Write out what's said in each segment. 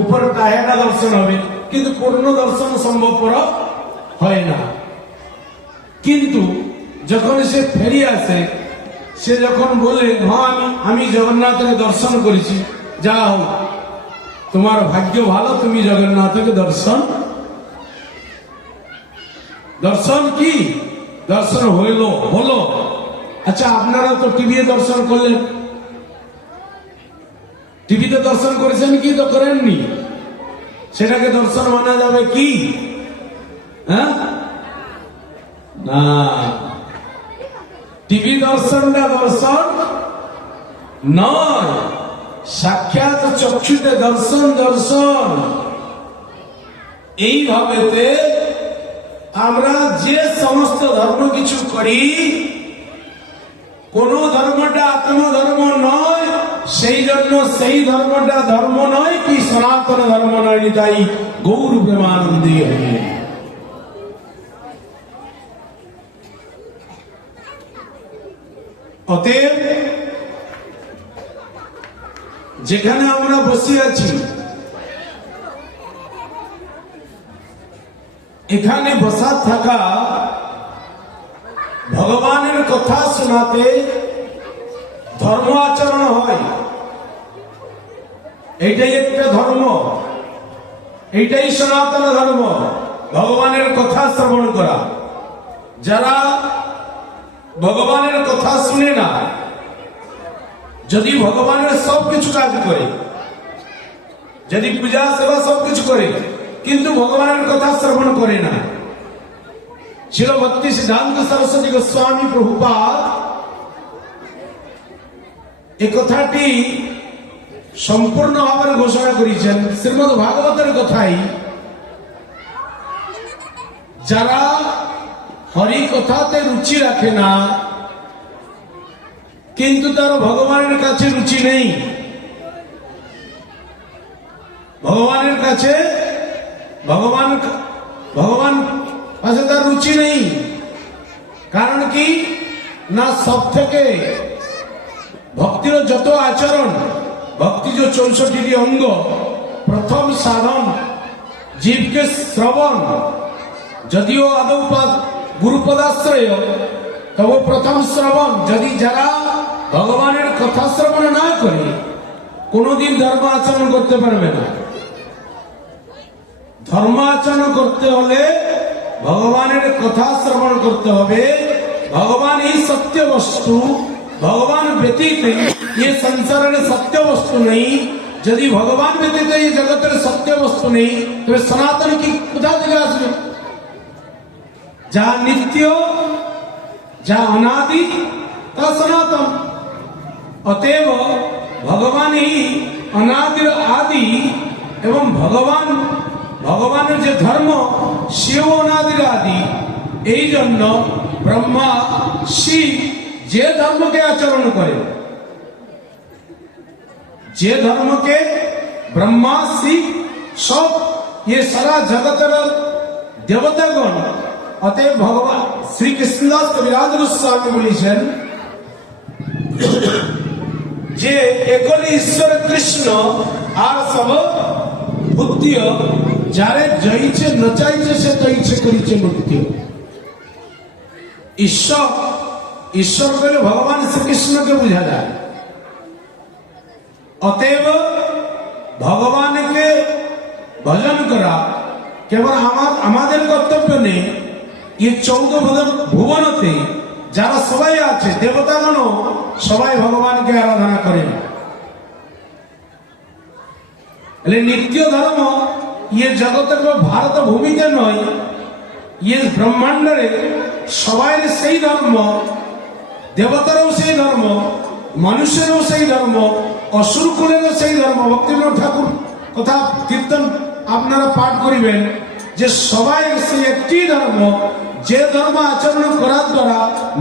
উপর টায়াটা দর্শন হবে, কিন্তু পূর্ণ দর্শন সম্ভবপর হয় না। কিন্তু যখন সে ফেরি আসে, সে যখন বলে হ্যাঁ আমি জগন্নাথকে দর্শন করেছি, যা হোক তোমার ভাগ্য ভালো, তুমি জগন্নাথকে দর্শন কি দর্শন হলো। আচ্ছা, আপনারা তো টিভিতে দর্শন করলেন, টিভিতে দর্শন করেছেন কি তো করেননি, সেটাকে দর্শন মানা যাবে কি? হ্যাঁ, না, টিভি দর্শনটা দর্শন নয়, সাক্ষাৎ চক্ষুতে দর্শন। এইভাবেতে আমরা যে সমস্ত ধর্ম কিছু করি, কোন ধর্মটা আত্মধর্ম নয়, সেই জন্য সেই ধর্মটা ধর্ম নয় কি সনাতন ধর্ম নয়। তাই গৌর প্রেমানন্দী হয়ে অতএব যেখানে আমরা বসে আছি, এখানে বসা থাকা ভগবানের কথা শোনাতে ধর্ম আচরণ হয়। এইটাই একটা ধর্ম, এইটাই সনাতন ধর্ম, ভগবানের কথা শ্রবণ করা। যারা ভগবানের কথা শুনে না, যদি ভগবানের সবকিছু কাজ করে, যদি পূজা সেবা সবকিছু করে, কিন্তু ভগবানের কথা শ্রবণ করে না, ছিল ভক্তি সিদ্ধান্ত সরস্বতী গোস্বামী প্রভুপাদ এই কথাটি সম্পূর্ণ ভাবে ঘোষণা করেছেন শ্রীমদ ভাগবতের কথাই। যারা হরি কথাতে রুচি রাখে না, কিন্তু তার ভগবানের কাছে রুচি নেই, ভগবানের কাছে ভগবান কাছে তার রুচি নেই। কারণ কি না, সব থেকে ভক্তির যত আচরণ, ভক্তি যে 64টি অঙ্গ, প্রথম সাধন জীবকে শ্রবণ, যদিও আদৌ গুরুপদাশ্রয়, তবে প্রথম শ্রবণ। যদি যারা ভগবানের কথা শ্রবণ না করে, কোনদিন ধর্ম আচরণ করতে পারবে না। ধর্ম আচরণ করতে হলে ভগবানের কথা শ্রবণ করতে হবে। ভগবান এই সত্য বস্তু, ভগবান ব্যতীত ये संसार सत्य वस्तु नहीं। यदि भगवान व्यतीत ये जगत सत्य वस्तु नहीं, तो सनातन की कुथा जगह आसবে? जहाँ नित्य, जहाँ अनादि, ता सनातन। अतएव भगवान ही अनादि आदि एवं भगवान जो धर्म शिव अनादि आदि, এই জন্য ब्रह्मा शिव যে ধর্মকে আচরণ করে, যে ধর্মকে ব্রহ্মা শিব সব ये सारा जगतर देवतागण। अतएव भगवान श्री कृष्णदास कविराज गोस्वामी বলেছেন যে একলি ঈশ্বর কৃষ্ণ আর সব বুদ্ধি, যারে জয়ছে নচাইছে সে তৈছে করিছে মুক্তি। ঈশ্বর বলে ভগবান শ্রীকৃষ্ণকে বোঝা যায়। অতএব ভগবানকে ভজন করা কেবল আমাদের কর্তব্য নেই। এই 14 ভুবনতে যারা সবাই আছে, দেবতাগণ সবাই ভগবানকে আরাধনা করেন। নিত্য ধর্ম ইয়ে জগতের ভারত ভূমিতে নয়, ইয়ে ব্রহ্মাণ্ডরে সবাই সেই ধর্ম, দেবতারও সেই ধর্ম, মানুষেরও সেই ধর্ম, অসুর কুলেরও সেই ধর্ম। ভক্তিবিনোদ ঠাকুর কথা কীর্তন আপনারা পাঠ করিবেন যে সবাই সেই একটি ধর্ম, যে ধর্ম আচরণ করার দ্বারা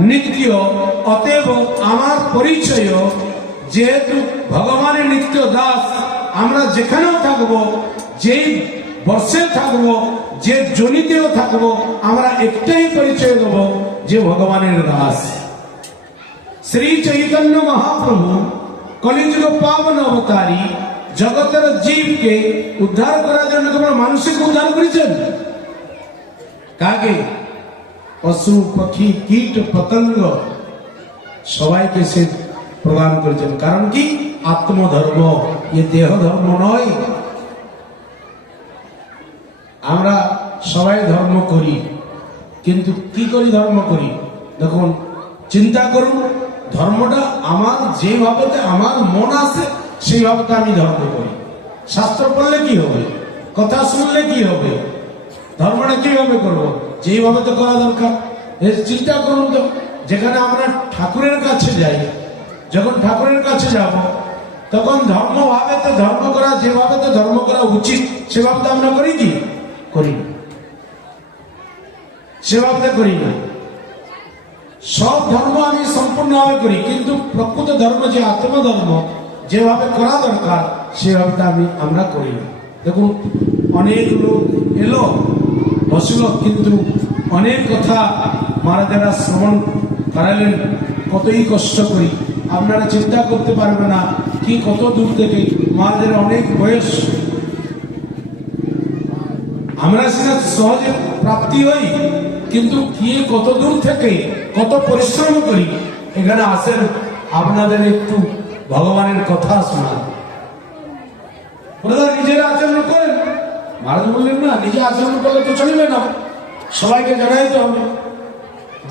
নিত্য। অতএব আমার পরিচয় যেহেতু ভগবানের নিত্য দাস, আমরা যেখানেও থাকবো, যেই বর্ষে থাকবো, যে জনিতেও থাকবো, আমরা একটাই পরিচয় দেব যে ভগবানের দাস। শ্রী চৈতন্য মহাপ্রভু কলিযুগ পাবন অবতারী, জগতের জীবকে উদ্ধার করার জন্য তোমরা মানুষকে উদ্ধার করেছেন। কাকে? পশু পাখি কীট পতঙ্গ সবাইকে সে প্রদান করেছেন। কারণ কি? আত্মধর্ম, এ দেহ ধর্ম নয়। আমরা সবাই ধর্ম করি, কিন্তু কি করি ধর্ম করি? দেখুন, চিন্তা করুন, ধর্মটা আমার যেভাবে আমার মন আসে সেইভাবে আমি ধর্ম করি। শাস্ত্র পড়লে কি হবে? কথা শুনলে কি হবে? ধর্মটা কিভাবে করব? যেইভাবে তো করা দরকার। চিন্তা করুন তো, যেখানে আমরা ঠাকুরের কাছে যাই, যখন ঠাকুরের কাছে যাব তখন ধর্ম ভাবে তো ধর্ম করা, যেভাবে তো ধর্ম করা উচিত সেভাবে তো আমরা করি কি? করি না। সেভাবে করি না। সব ধর্ম আমি সম্পূর্ণভাবে করি, কিন্তু প্রকৃত ধর্ম যে আত্মধর্ম যেভাবে করা দরকার সেভাবে আমরা করি না। দেখুন, অনেক লোক এলো বসল, কিন্তু অনেক কথা মহারাজারা শ্রবণ করালেন, কতই কষ্ট করি আপনারা চিন্তা করতে পারবে না। কি কত দূর থেকে মহারাজারা, অনেক বয়স, আমরা সেটা সহজে প্রাপ্তি হই, কিন্তু কি কত দূর থেকে কত পরিশ্রম করি এখানে আসেন আপনাদের একটু ভগবানের কথা শোনা। নিজেরা আচরণ করেন। মহারাজ বললেন না, নিজে আচরণ করলে তো চলবে না, সবাইকে জানাইতে হবে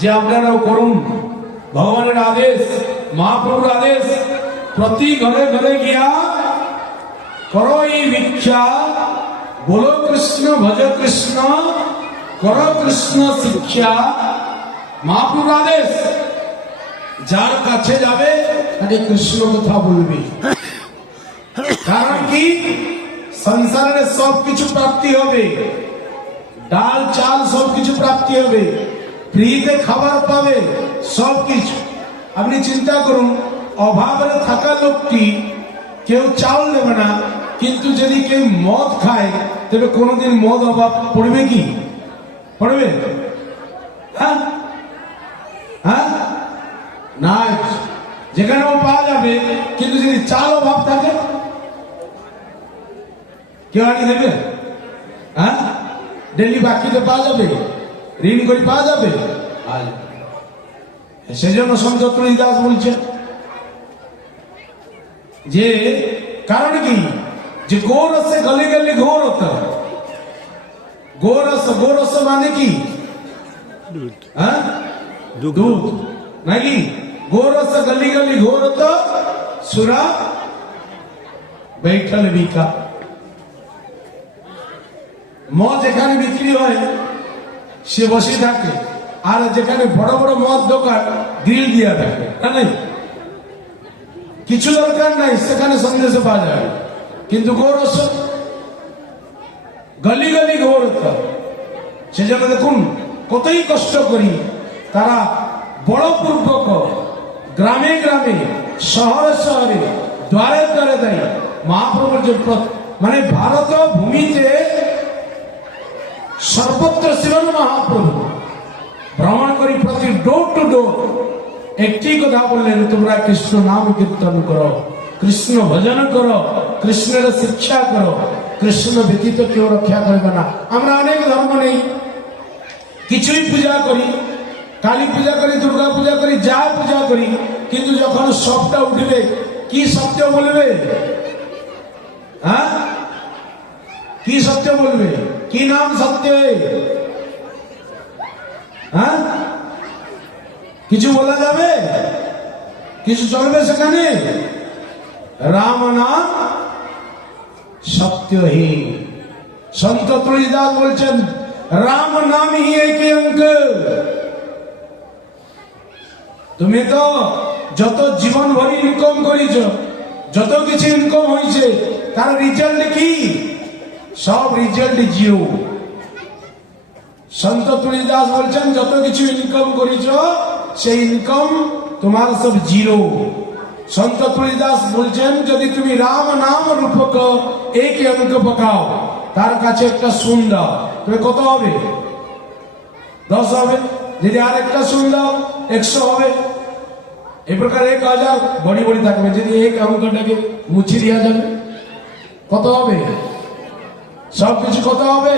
যে আপনারাও করুন। ভগবানের আদেশ, মহাপ্রভুর আদেশ, প্রতি ঘরে ঘরে গিয়া করো এই ভিক্ষা, বলো কৃষ্ণ ভজ কৃষ্ণ, কর কৃষ্ণ শিক্ষা। মহাপ্রভুর আদেশ, যার কাছে যাবে তাকে কৃষ্ণ কথা বলবি। কারণ কি? সংসারের সবকিছু প্রাপ্তি হবে, ডাল চাল সবকিছু প্রাপ্তি হবে, ফ্রিতে খাবার পাবে, সবকিছু। আপনি চিন্তা করুন, অভাবে থাকা লোকটি কেউ চাল দেবে না, কিন্তু যদি কেউ মদ খায় তবে কোনোদিন মদ অভাব পড়বে কি? পড়বে? হ্যাঁ হ্যাঁ না, যেখানেও পাওয়া যাবে, কিন্তু যদি চাল অভাব থাকে কেউ আনি দেবে? হ্যাঁ, ডেলি বাকিতে পাওয়া যাবে, ঋণ করে পাওয়া যাবে। সেজন্য সন্ত তুলসীদাস বলছেন যে কারণ কি? যে গোরসে গলে গেলে ঘোর হতো। গোরস, গোরস মানে কি? হ্যাঁ, দুধ নাকি? গোরস গলি গলি ঘোর হতো, সুরা বৈঠল বিকা। মদ যেখানে বিক্রি হয় সে বসে থাকে, আর যেখানে বড় বড় মদ দোকান গ্রিল দিয়া থাকে, নাই কিছু দরকার নাই, সেখানে সন্দেশ পাওয়া যায়। কিন্তু গোরস গলি গলি ঘোর হতো। সেজন্য দেখুন কতই কষ্ট করি, তারা বড় পূর্বক গ্রামে গ্রামে শহরে শহরে দ্বারে দ্বারে দেয় মহাপ্রভুর যে মানে ভারত ভূমিতে সর্বত্র ছিলেন মহাপ্রভু। ভ্রমণ করি প্রতি ডোর টু ডোর একটি কথা বললেন, তোমরা কৃষ্ণ নাম কীর্তন করো, কৃষ্ণ ভজন করো, কৃষ্ণের শিক্ষা করো, কৃষ্ণ ব্যতীত কেউ রক্ষা করবে না। আমরা অনেক ধর্ম নেই, কিছুই পূজা করি, কালী পূজা করি, দুর্গা পূজা করি, যা পূজা করি, কিন্তু যখন সবটা উঠবে কি সত্য বলবে? হ্যাঁ, কি সত্য বলবে? কি নাম সত্য? হ্যাঁ, কিছু বলা যাবে? কিছু চলবে সেখানে? রাম নাম সত্য হি। সন্ত তুলসীদাস বলছেন, রাম নাম হি এক অঙ্ক। তুমি তো যত জীবন ভরি ইনকাম করেছ, যত কিছু ইনকাম হয়েছে, তার রিজাল্ট কি? সব রিজাল্ট জিরো। সন্ত তুলসীদাস বলছেন, যত কিছু ইনকাম করেছ সেই ইনকাম তোমার সব জিরো। সন্ত তুলসীদাস বলছেন, যদি তুমি রাম নাম রূপক এক অঙ্ক পাকাও, তার কাছে একটা শূন্য দাও, তবে কত হবে? 10 হবে। যদি আর একটা শূন্য দাও 100 হবে। এই প্রকার 1000 বড়ি বড়ি থাকবে। যদি এক অঙ্কটাকে মুছে দেওয়া যাবে, কত হবে? সবকিছু কত হবে?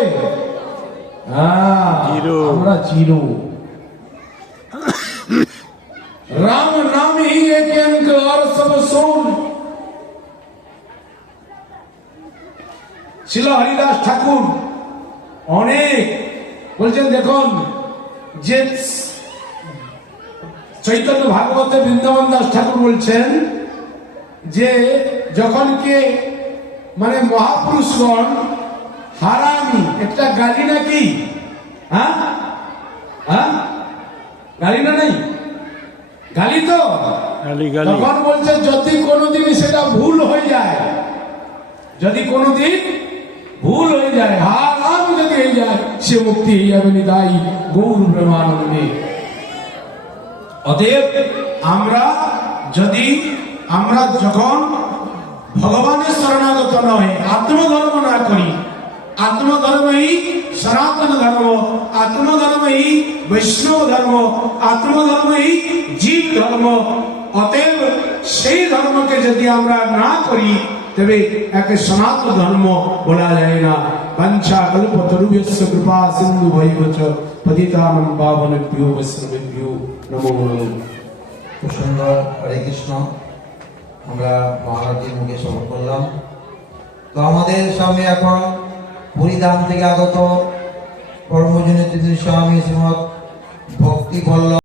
আমরা জিরো। राम नाम ही एक अंक और सब शून्य। ছিল হরিদাস ঠাকুর অনেক বলছেন, দেখুন যে চৈতন্য ভাগবতে বৃন্দাবন দাস ঠাকুর বলছেন যে যখন কে মানে মহাপুরুষগণ হারামি একটা গালি নাকি, হ্যাঁ হ্যাঁ গালি না নেই, গালি তো তখন বলছে যদি কোনোদিন সেটা ভুল হয়ে যায়, যদি কোনোদিন ভুল হয়ে যায়, হারাম যদি হয়ে যায়, সে মুক্তি হয়ে যাবে নিতাই গৌর প্রেমানন্দে। অতএব আমরা যখন ভগবানের শরণাগত নয়, আত্মধর্ম না করি, আত্মধর্মই সনাতন ধর্ম, আত্মধর্মই বৈষ্ণব ধর্ম, আত্মধর্মই জীব ধর্ম। অতএব সেই ধর্মকে যদি আমরা না করি তবে একে সনাতন ধর্ম বলা যায় না। বাঞ্ছা কল্পতরুভ্যশ্চ কৃপা সিন্ধু ভৈবচ পতিতানাং পাবনেভ্যো বৈষ্ণবেভ্যো নমো নমঃ। খুব সুন্দর। হরে কৃষ্ণ। আমরা মহারাজের মুখে শ্রবণ করলাম। তো আমাদের সামনে এখন পুরীধাম থেকে আগত কর্মজনিত স্বামী শ্রীমৎ ভক্তি বল্লভ